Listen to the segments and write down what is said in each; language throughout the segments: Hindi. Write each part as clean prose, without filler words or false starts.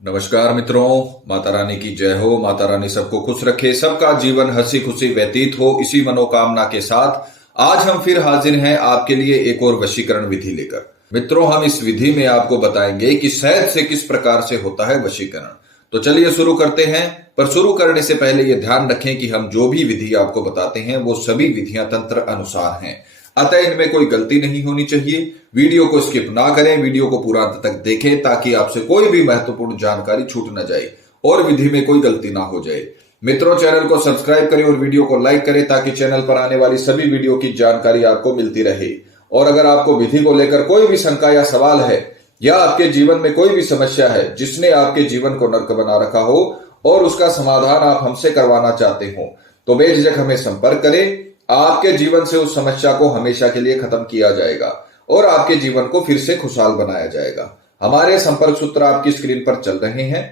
नमस्कार मित्रों, माता रानी की जय हो। माता रानी सबको खुश रखे, सबका जीवन हंसी खुशी व्यतीत हो, इसी मनोकामना के साथ आज हम फिर हाजिर हैं आपके लिए एक और वशीकरण विधि लेकर। मित्रों, हम इस विधि में आपको बताएंगे कि शहद से किस प्रकार से होता है वशीकरण। तो चलिए शुरू करते हैं। पर शुरू करने से पहले यह ध्यान रखें कि हम जो भी विधि आपको बताते हैं वो सभी विधियां तंत्र अनुसार हैं, अतः इनमें कोई गलती नहीं होनी चाहिए। वीडियो को स्किप ना करें, वीडियो को पूरा अंत तक देखें ताकि आपसे कोई भी महत्वपूर्ण जानकारी छूट न जाए और विधि में कोई गलती ना हो जाए। मित्रों, चैनल को सब्सक्राइब करें और वीडियो को लाइक करें ताकि चैनल पर आने वाली सभी वीडियो की जानकारी आपको मिलती रहे। और अगर आपको विधि को लेकर कोई भी शंका या सवाल है या आपके जीवन में कोई भी समस्या है जिसने आपके जीवन को नर्क बना रखा हो और उसका समाधान आप हमसे करवाना चाहते हो, तो बेझिझक हमें संपर्क करें। आपके जीवन से उस समस्या को हमेशा के लिए खत्म किया जाएगा और आपके जीवन को फिर से खुशहाल बनाया जाएगा। हमारे संपर्क सूत्र आपकी स्क्रीन पर चल रहे हैं।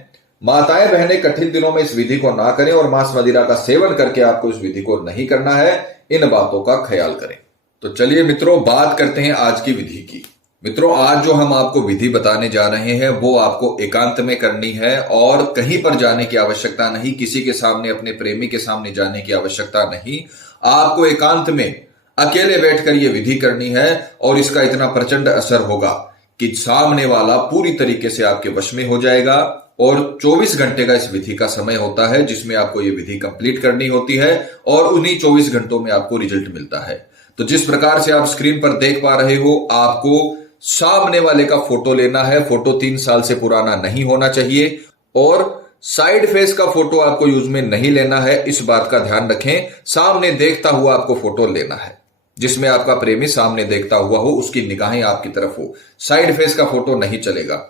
माताएं बहनें कठिन दिनों में इस विधि को ना करें और मांस मदिरा का सेवन करके आपको इस विधि को नहीं करना है। इन बातों का ख्याल करें। तो चलिए मित्रों, बात करते हैं आज की विधि की। मित्रों, आज जो हम आपको विधि बताने जा रहे हैं वो आपको एकांत में करनी है और कहीं पर जाने की आवश्यकता नहीं, किसी के सामने, अपने प्रेमी के सामने जाने की आवश्यकता नहीं। आपको एकांत में अकेले बैठकर यह विधि करनी है और इसका इतना प्रचंड असर होगा कि सामने वाला पूरी तरीके से आपके वश में हो जाएगा। और 24 घंटे का इस विधि का समय होता है जिसमें आपको यह विधि कंप्लीट करनी होती है और उन्हीं 24 घंटों में आपको रिजल्ट मिलता है। तो जिस प्रकार से आप स्क्रीन पर देख पा रहे हो, आपको सामने वाले का फोटो लेना है। फोटो 3 साल से पुराना नहीं होना चाहिए और साइड फेस का फोटो आपको यूज में नहीं लेना है, इस बात का ध्यान रखें। सामने देखता हुआ आपको फोटो लेना है, जिसमें आपका प्रेमी सामने देखता हुआ हो, उसकी निगाहें आपकी तरफ हो। साइड फेस का फोटो नहीं चलेगा।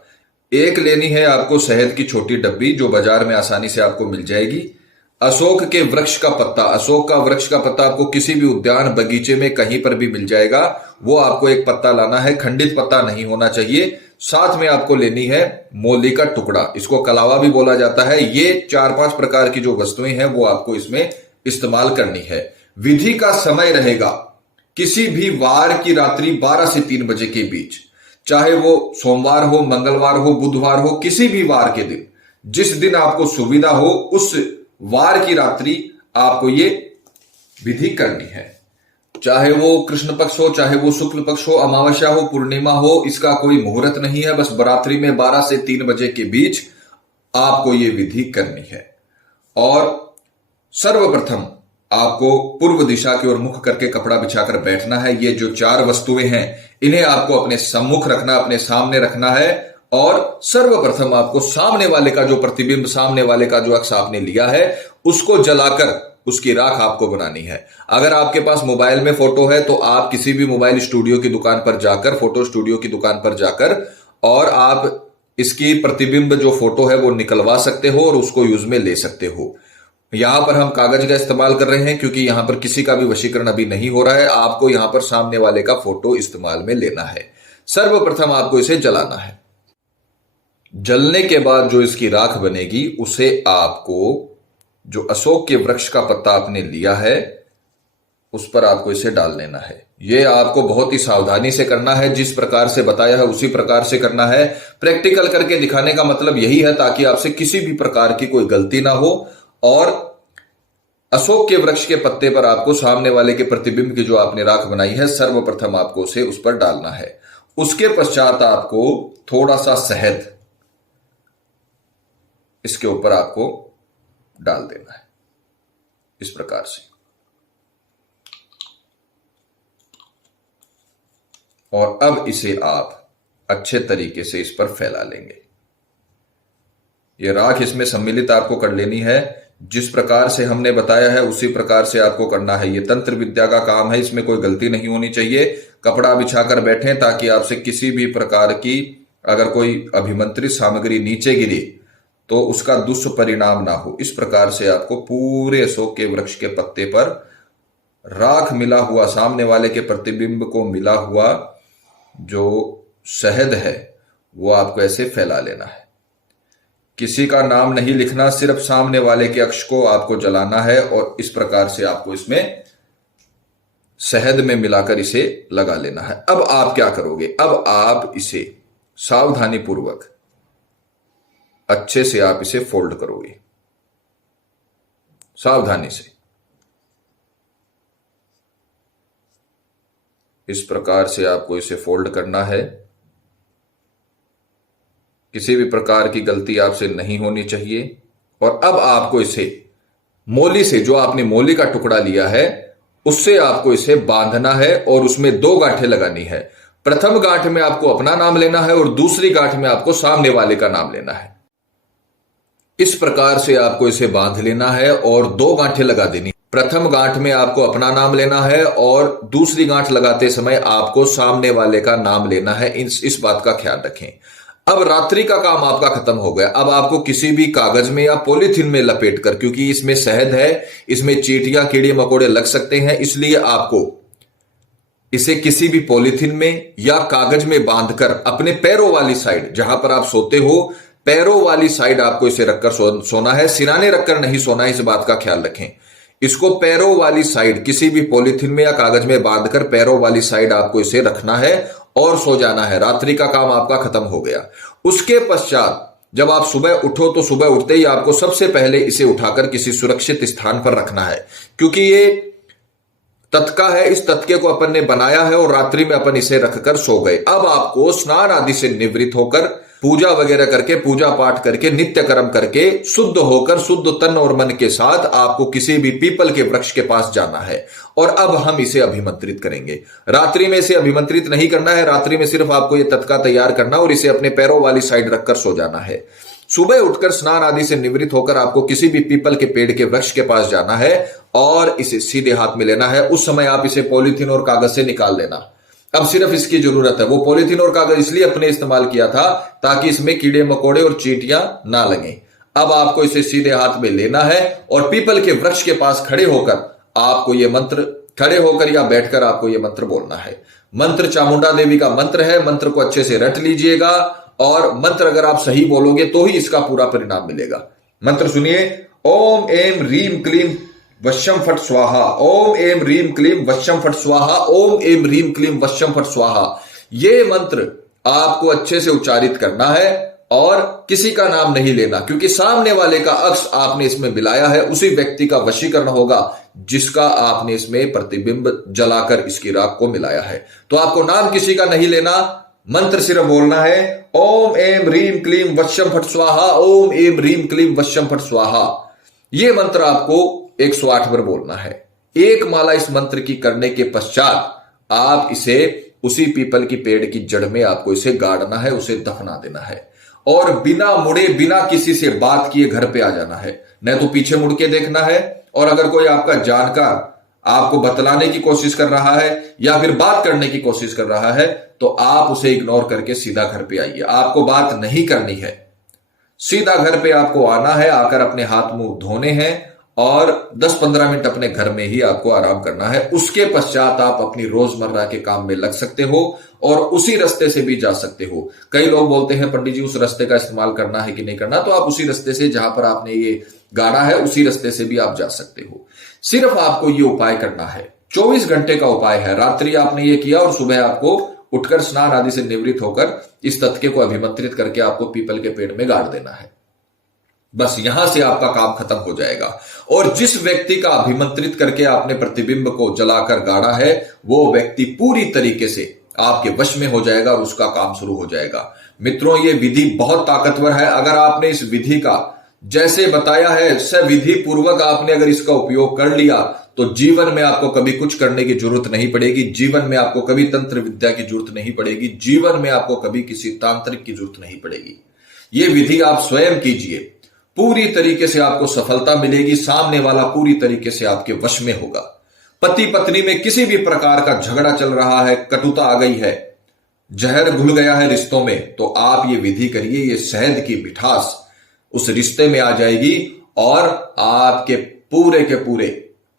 एक लेनी है आपको शहद की छोटी डब्बी, जो बाजार में आसानी से आपको मिल जाएगी। अशोक के वृक्ष का पत्ता, अशोक का वृक्ष का पत्ता आपको किसी भी उद्यान बगीचे में कहीं पर भी मिल जाएगा। वो आपको एक पत्ता लाना है, खंडित पत्ता नहीं होना चाहिए। साथ में आपको लेनी है मोली का टुकड़ा, इसको कलावा भी बोला जाता है। ये 4-5 प्रकार की जो वस्तुएं हैं वो आपको इसमें इस्तेमाल करनी है। विधि का समय रहेगा किसी भी वार की रात्रि 12 से 3 बजे के बीच, चाहे वो सोमवार हो, मंगलवार हो, बुधवार हो, किसी भी वार के दिन, जिस दिन आपको सुविधा हो उस वार की रात्रि आपको ये विधि करनी है। चाहे वो कृष्ण पक्ष हो, चाहे वो शुक्ल पक्ष हो, अमावस्या हो, पूर्णिमा हो, इसका कोई मुहूर्त नहीं है। बस बरात्रि में 12 से 3 बजे के बीच आपको ये विधि करनी है। और सर्वप्रथम आपको पूर्व दिशा की ओर मुख करके कपड़ा बिछाकर बैठना है। ये जो 4 वस्तुएं हैं इन्हें आपको अपने सम्मुख रखना, अपने सामने रखना है। और सर्वप्रथम आपको सामने वाले का जो प्रतिबिंब, सामने वाले का जो अक्ष आपने लिया है उसको जलाकर उसकी राख आपको बनानी है। अगर आपके पास मोबाइल में फोटो है तो आप किसी भी मोबाइल स्टूडियो की दुकान पर जाकर, फोटो स्टूडियो की दुकान पर जाकर, और आप इसकी प्रतिबिंब जो फोटो है वो निकलवा सकते हो और उसको यूज में ले सकते हो। यहां पर हम कागज का इस्तेमाल कर रहे हैं क्योंकि यहां पर किसी का भी वशीकरण अभी नहीं हो रहा है। आपको यहां पर सामने वाले का फोटो इस्तेमाल में लेना है। सर्वप्रथम आपको इसे जलाना है। जलने के बाद जो इसकी राख बनेगी उसे आपको, जो अशोक के वृक्ष का पत्ता आपने लिया है, उस पर आपको इसे डाल लेना है। यह आपको बहुत ही सावधानी से करना है, जिस प्रकार से बताया है उसी प्रकार से करना है। प्रैक्टिकल करके दिखाने का मतलब यही है ताकि आपसे किसी भी प्रकार की कोई गलती ना हो। और अशोक के वृक्ष के पत्ते पर आपको सामने वाले के प्रतिबिंब की जो आपने राख बनाई है, सर्वप्रथम आपको उसे उस पर डालना है। उसके पश्चात आपको थोड़ा सा शहद इसके ऊपर आपको डाल देना है, इस प्रकार से। और अब इसे आप अच्छे तरीके से इस पर फैला लेंगे। यह राख इसमें सम्मिलित आपको कर लेनी है। जिस प्रकार से हमने बताया है उसी प्रकार से आपको करना है। यह तंत्र विद्या का काम है, इसमें कोई गलती नहीं होनी चाहिए। कपड़ा बिछाकर बैठें ताकि आपसे किसी भी प्रकार की अगर कोई अभिमंत्रित सामग्री नीचे गिरे तो उसका दुष्परिणाम ना हो। इस प्रकार से आपको पूरे अशोक के वृक्ष के पत्ते पर राख मिला हुआ, सामने वाले के प्रतिबिंब को मिला हुआ जो शहद है वो आपको ऐसे फैला लेना है। किसी का नाम नहीं लिखना, सिर्फ सामने वाले के अक्ष को आपको जलाना है और इस प्रकार से आपको इसमें शहद में मिलाकर इसे लगा लेना है। अब आप क्या करोगे? अब आप इसे सावधानी पूर्वक अच्छे से आप इसे फोल्ड करोगे, सावधानी से। इस प्रकार से आपको इसे फोल्ड करना है। किसी भी प्रकार की गलती आपसे नहीं होनी चाहिए। और अब आपको इसे मोली से, जो आपने मोली का टुकड़ा लिया है, उससे आपको इसे बांधना है और उसमें 2 गांठें लगानी है। प्रथम गांठ में आपको अपना नाम लेना है और दूसरी गांठ में आपको सामने वाले का नाम लेना है। इस प्रकार से आपको इसे बांध लेना है और 2 गांठें लगा देनी। प्रथम गांठ में आपको अपना नाम लेना है और दूसरी गांठ लगाते समय आपको सामने वाले का नाम लेना है। इस बात का ख्याल रखें। अब रात्रि का काम आपका खत्म हो गया। अब आपको किसी भी कागज में या पॉलीथीन में लपेटकर, क्योंकि इसमें शहद है, इसमें चींटियां कीड़े मकोड़े लग सकते हैं, इसलिए आपको इसे किसी भी पॉलीथीन में या कागज में बांधकर अपने पैरों वाली साइड, जहां पर आप सोते हो, पैरों वाली साइड आपको इसे रखकर सोना है। सिराने रखकर नहीं सोना है, इस बात का ख्याल रखें। इसको पैरों वाली साइड किसी भी पॉलीथीन में या कागज में बांधकर पैरों वाली साइड आपको इसे रखना है और सो जाना है। रात्रि का काम आपका खत्म हो गया। उसके पश्चात जब आप सुबह उठो तो सुबह उठते ही आपको सबसे पहले इसे उठाकर किसी सुरक्षित स्थान पर रखना है, क्योंकि ये ततका है। इस ततके को अपन ने बनाया है और रात्रि में अपन इसे रखकर सो गए। अब आपको स्नान आदि से निवृत्त होकर, पूजा वगैरह करके, पूजा पाठ करके, नित्य कर्म करके, शुद्ध होकर, शुद्ध तन और मन के साथ आपको किसी भी पीपल के वृक्ष के पास जाना है। और अब हम इसे अभिमंत्रित करेंगे। रात्रि में इसे अभिमंत्रित नहीं करना है। रात्रि में सिर्फ आपको यह ततका तैयार करना और इसे अपने पैरों वाली साइड रखकर सो जाना है। सुबह उठकर स्नान आदि से निवृत्त होकर आपको किसी भी पीपल के पेड़ के वृक्ष के पास जाना है और इसे सीधे हाथ में लेना है। उस समय आप इसे पॉलीथीन और कागज से निकाल लेना। अब सिर्फ इसकी जरूरत है। वो पॉलीथीन और कागज इसलिए अपने इस्तेमाल किया था ताकि इसमें कीड़े मकोड़े और चींटियां ना लगें। अब आपको इसे सीधे हाथ में लेना है और पीपल के वृक्ष के पास खड़े होकर आपको यह मंत्र, खड़े होकर या बैठकर आपको यह मंत्र बोलना है। मंत्र चामुंडा देवी का मंत्र है। मंत्र को अच्छे से रट लीजिएगा और मंत्र अगर आप सही बोलोगे तो ही इसका पूरा परिणाम मिलेगा। मंत्र सुनिए। ओम एम रीम क्लीम वश्यम फट स्वाहा। ओम एम रीम क्लीम वश्यम फट स्वाहा। ओम एम रीम क्लीम वश्यम फट स्वाहा। ये मंत्र आपको अच्छे से उच्चारित करना है और किसी का नाम नहीं लेना, क्योंकि सामने वाले का अक्स आपने इसमें मिलाया है। उसी व्यक्ति का वशीकरण होगा जिसका आपने इसमें प्रतिबिंब जलाकर इसकी राख को मिलाया है। तो आपको नाम किसी का नहीं लेना, मंत्र सिर्फ बोलना है। ओम एम रीम क्लीम वश्यम फट स्वाहा। ओम एम रीम क्लीम वश्यम फट स्वाहा। यह मंत्र आपको 108 बार बोलना है। एक माला इस मंत्र की करने के पश्चात आप इसे उसी पीपल की पेड़ की जड़ में आपको इसे गाड़ना है, उसे दफना देना है और बिना मुड़े, बिना किसी से बात किए घर पे आ जाना है। न तो पीछे मुड़ के देखना है, और अगर कोई आपका जानकार आपको बतलाने की कोशिश कर रहा है या फिर बात करने की कोशिश कर रहा है तो आप उसे इग्नोर करके सीधा घर पे आइए। आपको बात नहीं करनी है, सीधा घर पे आपको आना है। आकर अपने हाथ मुंह धोने हैं और 10-15 मिनट अपने घर में ही आपको आराम करना है। उसके पश्चात आप अपनी रोजमर्रा के काम में लग सकते हो और उसी रास्ते से भी जा सकते हो। कई लोग बोलते हैं पंडित जी उस रास्ते का इस्तेमाल करना है कि नहीं करना, तो आप उसी रास्ते से, जहां पर आपने ये गाड़ा है, उसी रास्ते से भी आप जा सकते हो। सिर्फ आपको ये उपाय करना है। 24 घंटे का उपाय है। रात्रि आपने ये किया और सुबह आपको उठकर स्नान आदि से निवृत्त होकर इस तथ्य को अभिमंत्रित करके आपको पीपल के पेड़ में गाड़ देना है। बस यहां से आपका काम खत्म हो जाएगा। और जिस व्यक्ति का अभिमंत्रित करके आपने प्रतिबिंब को जलाकर गाड़ा है, वो व्यक्ति पूरी तरीके से आपके वश में हो जाएगा और उसका काम शुरू हो जाएगा। मित्रों, ये विधि बहुत ताकतवर है। अगर आपने इस विधि का जैसे बताया है सविधि पूर्वक आपने अगर इसका उपयोग कर लिया तो जीवन में आपको कभी कुछ करने की जरूरत नहीं पड़ेगी। जीवन में आपको कभी तंत्र विद्या की जरूरत नहीं पड़ेगी। जीवन में आपको कभी किसी तांत्रिक की जरूरत नहीं पड़ेगी। ये विधि आप स्वयं कीजिए, पूरी तरीके से आपको सफलता मिलेगी। सामने वाला पूरी तरीके से आपके वश में होगा। पति पत्नी में किसी भी प्रकार का झगड़ा चल रहा है, कटुता आ गई है, जहर घुल गया है रिश्तों में, तो आप ये विधि करिए। ये शहद की मिठास उस रिश्ते में आ जाएगी और आपके पूरे के पूरे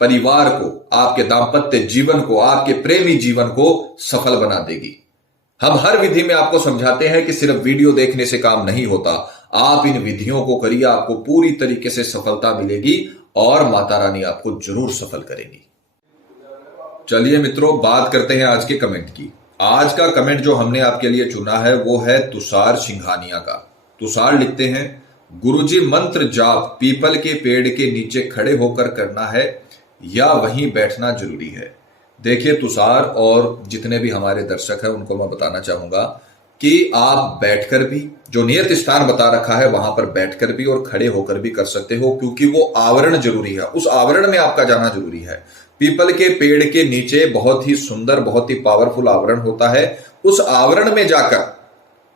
परिवार को, आपके दाम्पत्य जीवन को, आपके प्रेमी जीवन को सफल बना देगी। हम हर विधि में आपको समझाते हैं कि सिर्फ वीडियो देखने से काम नहीं होता। आप इन विधियों को करिए, आपको पूरी तरीके से सफलता मिलेगी और माता रानी आपको जरूर सफल करेगी। चलिए मित्रों, बात करते हैं आज के कमेंट की। आज का कमेंट जो हमने आपके लिए चुना है वो है तुषार सिंघानिया का। तुषार लिखते हैं, गुरुजी, मंत्र जाप पीपल के पेड़ के नीचे खड़े होकर करना है या वहीं बैठना जरूरी है? देखिए तुषार और जितने भी हमारे दर्शक हैं उनको मैं बताना चाहूंगा कि आप बैठकर भी, जो नियत स्थान बता रखा है वहां पर बैठकर भी और खड़े होकर भी कर सकते हो, क्योंकि वो आवरण जरूरी है, उस आवरण में आपका जाना जरूरी है। पीपल के पेड़ के नीचे बहुत ही सुंदर, बहुत ही पावरफुल आवरण होता है। उस आवरण में जाकर,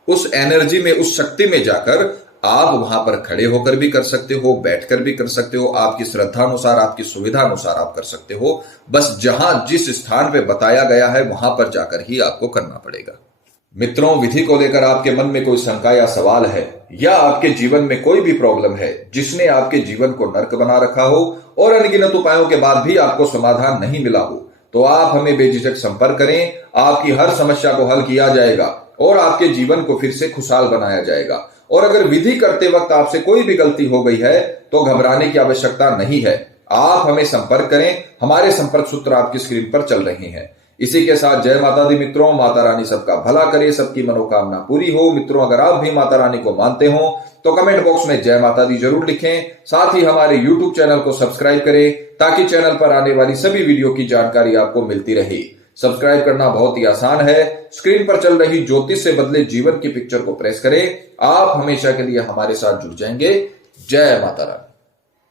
उस एनर्जी में, उस शक्ति में जाकर आप वहां पर खड़े होकर भी कर सकते हो, बैठकर भी कर सकते हो, आपकी श्रद्धा अनुसार, आपकी सुविधा अनुसार आप कर सकते हो। बस जहां जिस स्थान पे बताया गया है वहां पर जाकर ही आपको करना पड़ेगा। मित्रों, विधि को लेकर आपके मन में कोई शंका या सवाल है, या आपके जीवन में कोई भी प्रॉब्लम है जिसने आपके जीवन को नर्क बना रखा हो और अनगिनत उपायों के बाद भी आपको समाधान नहीं मिला हो, तो आप हमें बेझिझक संपर्क करें। आपकी हर समस्या को हल किया जाएगा और आपके जीवन को फिर से खुशहाल बनाया जाएगा। और अगर विधि करते वक्त आपसे कोई भी गलती हो गई है तो घबराने की आवश्यकता नहीं है। आप हमें संपर्क करें, हमारे संपर्क सूत्र आपकी स्क्रीन पर चल रहे हैं। इसी के साथ जय माता दी मित्रों। माता रानी सबका भला करे, सबकी मनोकामना पूरी हो। मित्रों, अगर आप भी माता रानी को मानते हो तो कमेंट बॉक्स में जय माता दी जरूर लिखें। साथ ही हमारे YouTube चैनल को सब्सक्राइब करें ताकि चैनल पर आने वाली सभी वीडियो की जानकारी आपको मिलती रहे। सब्सक्राइब करना बहुत ही आसान है। स्क्रीन पर चल रही ज्योतिष से बदले जीवन की पिक्चर को प्रेस करें। आप हमेशा के लिए हमारे साथ जुड़ जाएंगे। जय माता रानी।